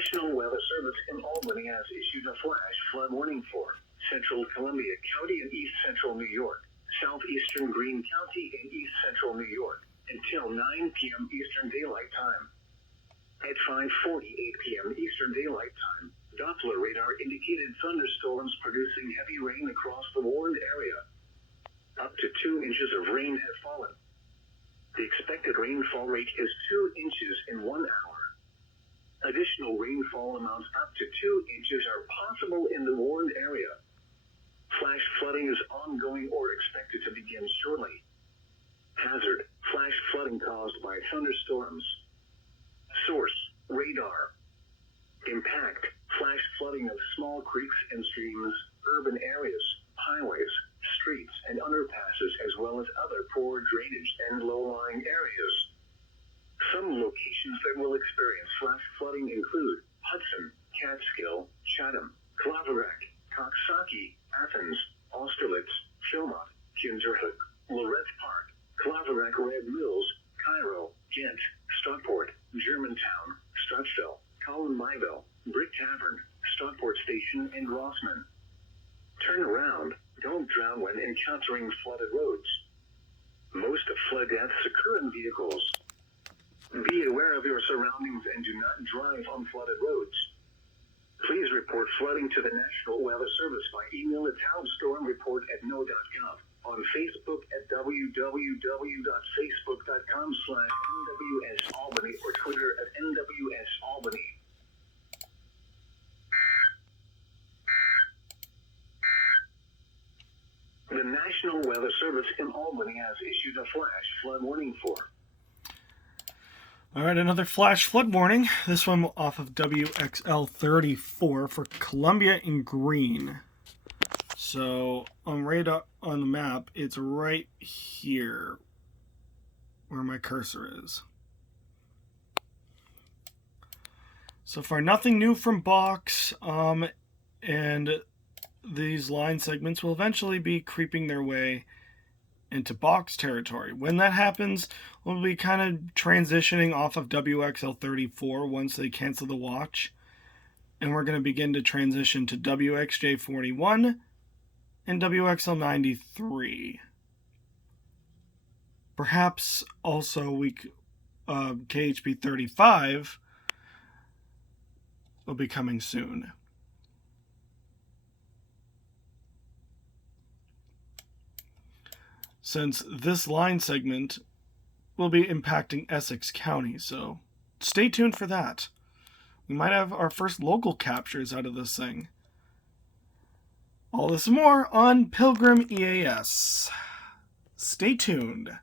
National Weather Service in Albany has issued a flash flood warning for Central Columbia County and East Central New York, Southeastern Greene County and East Central New York, until 9 p.m. Eastern Daylight Time. At 5:48 p.m. Eastern Daylight Time, Doppler radar indicated thunderstorms producing heavy rain across the warned area. Up to 2 inches of rain have fallen. The expected rainfall rate is 2 inches in 1 hour. Additional rainfall amounts up to 2 inches are possible in the warned area. Flash flooding is ongoing or expected to begin shortly. Hazard: flash flooding caused by thunderstorms. Source: radar. Impact: flash flooding of small creeks and streams, urban areas, highways, streets, and underpasses, as well as other poor drainage and low-lying areas. Some locations that will experience flash flooding include Hudson, Catskill, Chatham, Claverack, Coxsackie, Athens, Austerlitz, Philmont, Kinderhook, Lorette Park, Claverack Red Mills, Cairo, Ghent, Stockport, Germantown, Strutsville, Colin-Myville, Brick Tavern, Stockport Station, and Rossman. Turn around. Don't drown when encountering flooded roads. Most flood deaths occur in vehicles. Be aware of your surroundings and do not drive on flooded roads. Please report flooding to the National Weather Service by email at townstormreport@no.gov, on Facebook at www.facebook.com/NWSAlbany or Twitter at NWSAlbany. The National Weather Service in Albany has issued a flash flood warning for. All right, another flash flood warning. This one off of WXL 34 for Columbia and Greene. So on radar on the map, it's right here where my cursor is. So far, nothing new from Box, and these line segments will eventually be creeping their way into Box territory. When that happens, we'll be kind of transitioning off of WXL 34 once they cancel the watch, and we're going to begin to transition to WXJ 41 and WXL 93. Perhaps also KHP 35 will be coming soon. Since this line segment will be impacting Essex County, so stay tuned for that. We might have our first local captures out of this thing. All this and more on Pilgrim EAS. Stay tuned.